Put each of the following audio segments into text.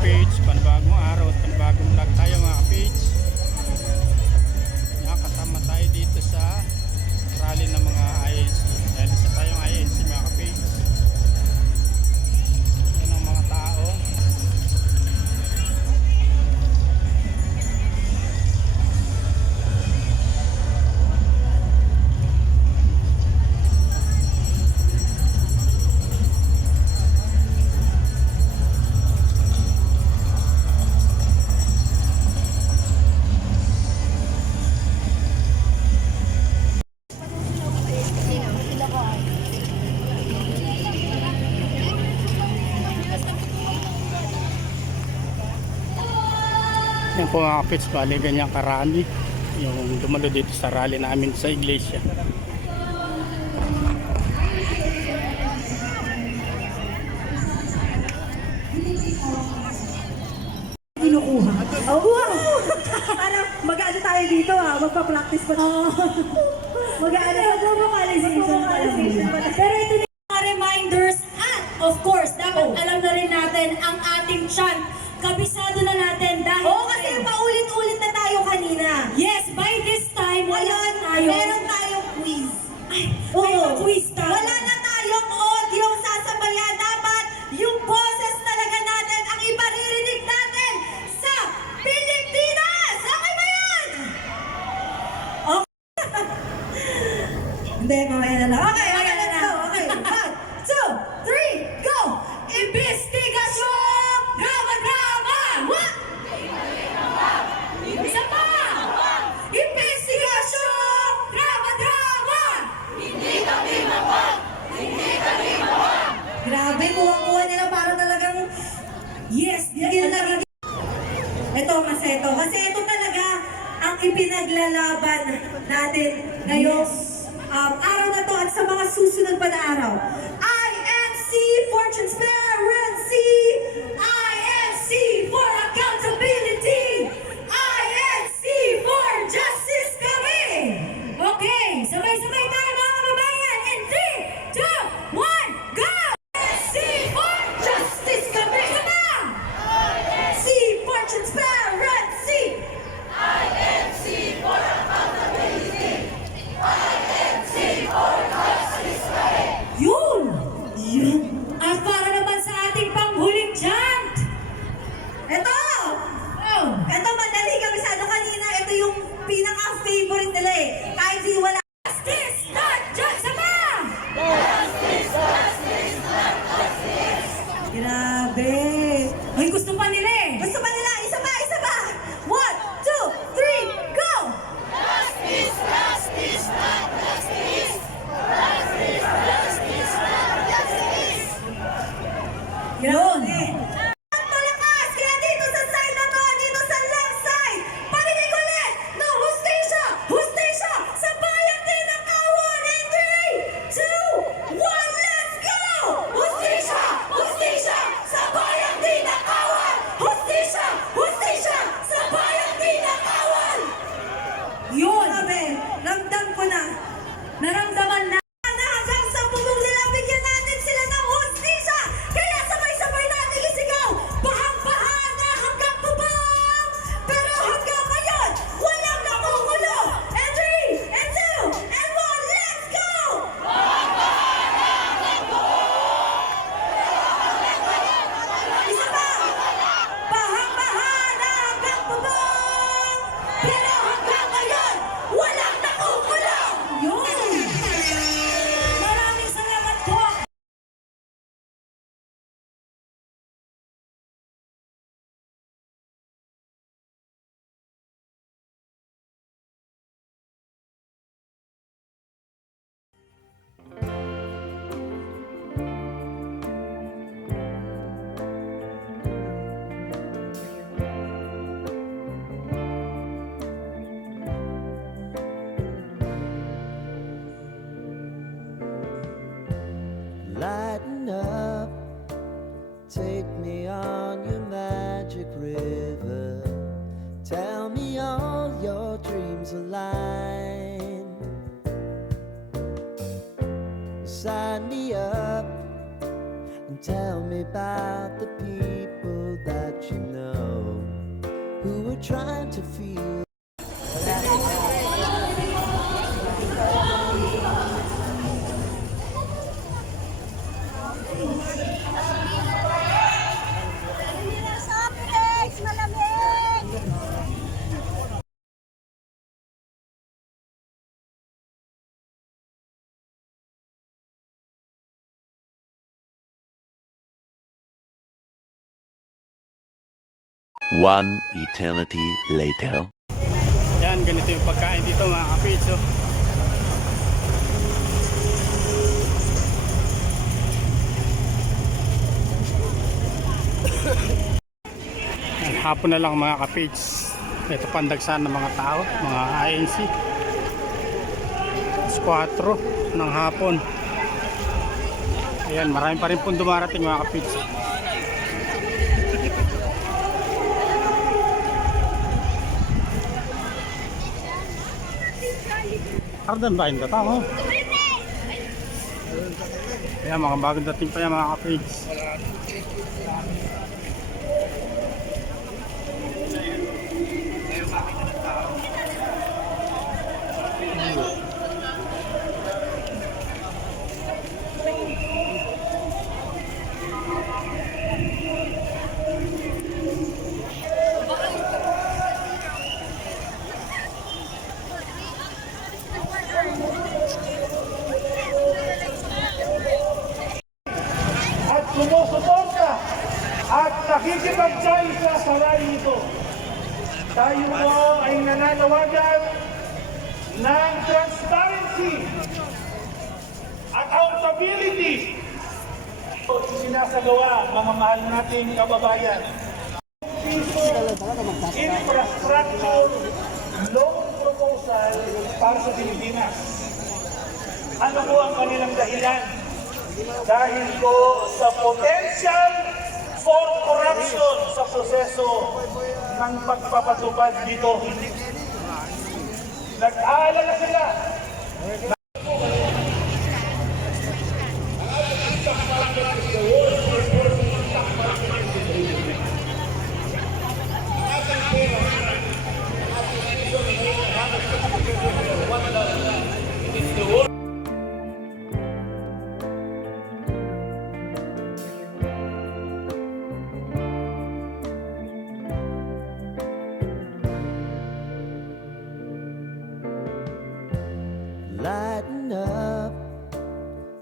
ka-page, panibagong araw at panibagong vlog tayo mga ka-page. Nakasama tayo dito sa rally ng mga INC. Dahil isa tayong INC mga ka-page. Yan ang mga tao. Yan po mga kapits, bali ganyan karami yung dumalo dito sa rally namin sa iglesia. Kinukuha. Oh, wow! Parang mag-ano tayo dito magpa-practice pa. Mag-ano pa vocalization. Pero ito na yung mga reminders at of course, dapat alam na rin natin ang ating chant. Kabisado na natin dahil kasi paulit-ulit na tayo kanina. Yes, by this time, meron tayong quiz. Ay, may quiz tayo. Wala na tayong audio sasabayan. Dapat yung boses talaga natin ang iparirinig natin sa Pilipinas. Okay ba yan? Okay. Hindi, mamaya na lang. Okay, let's go. Okay, 1, 2, 3, go! Investigasyon! Drama! What? Isa pa! Investigasyon! Drama! Hindi kami mawag! Grabe, kuha-kuha nila para talagang yes, hindi na lang. Ito, Maseto. Kasi ito talaga ang ipinaglalaban natin ngayong araw na to at sa mga susunod pa na araw. INC for transparency! INC for accountability! INC for justice kami! Okay, sabay-sabay tayo mga kababayan! In 3, 2, 1, go! INC for justice kami! Come on! INC for transparency! INC for accountability! INC for justice kami! Yun! Yun! At para naman sa ating panghuling chant! Ito! Ito, madali kabisado kanina. Ito yung pinaka-favorite nila eh. Kahit di wala. Justice, not justice! Sama! Justice, justice, not justice! Grabe! Ay, gusto pa nila eh. Gusto pa nila. Isa pa, isa pa! 1, 2, 3, go! Justice, justice, not justice! Justice, justice, not justice! Yun! At malakas! Kaya dito sa side na to, dito sa left side, parinig ulit na hustisya! Hustisya! Sa bayan din ng Kawon! In 3, 2, 1, let's go! Hustisya! Hustisya! Sa bayan din ng Kawon! Hustisya! Hustisya! Sa bayan din ng Kawon! Yun! Sabi, ramdam ko na. Naramdaman na. Hanggang sa bubong nila, bigyan natin sila ng hustisya! Kaya sabay-sabay natin isigaw! Bahang-baha na hanggang bubong! Pero hanggang ngayon, walang nakukulo! And 3, and 2, and 1, let's go! Isa pa! Bahang-baha na hanggang bubong! Pero hanggang ngayon, walang nakukulo! Yun! Maraming salamat po! Lighten up, take me on your magic river. Tell me all your dreams align. Sign me up and tell me about the people that you trying to feel. Malamig! 1 eternity later. Yan, ganito yung pagkain dito mga kapits. Oh. Yan, hapon na lang mga kapits. Ito pandagsan ng mga tao, mga INC. 4 ng hapon. Ayan, marami pa rin pong dumarating mga kapits. Kardan ba yung tao? Ayan, mga bagong dating pa yan mga kapits. At sumusuporta at nakikipagsaisa sa rally ito. Tayo po ay nananawagan ng transparency at accountability o sinasagawa mga mahal nating kababayan. Piso infrastructure loan proposal para sa Pilipinas. Ano po ang kanilang dahilan? Dahil po sa potential for corruption sa proseso ng pagpapatupad dito. Nag-aalala sila. Lighten up,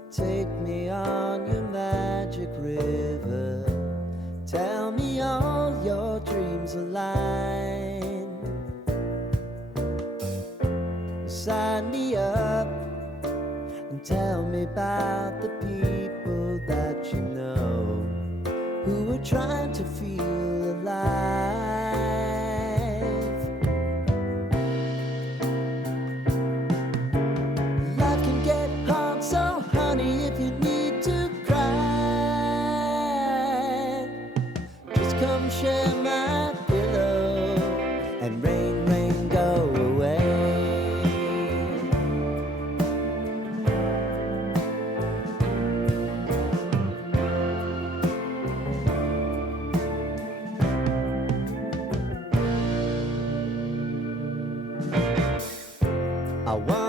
take me on your magic river. Tell me all your dreams align. Sign me up and tell me about the people that you know who are trying to feel alive. Life can get hard, so honey, if you need to cry, just come share my pillow and rain, rain, go away. I want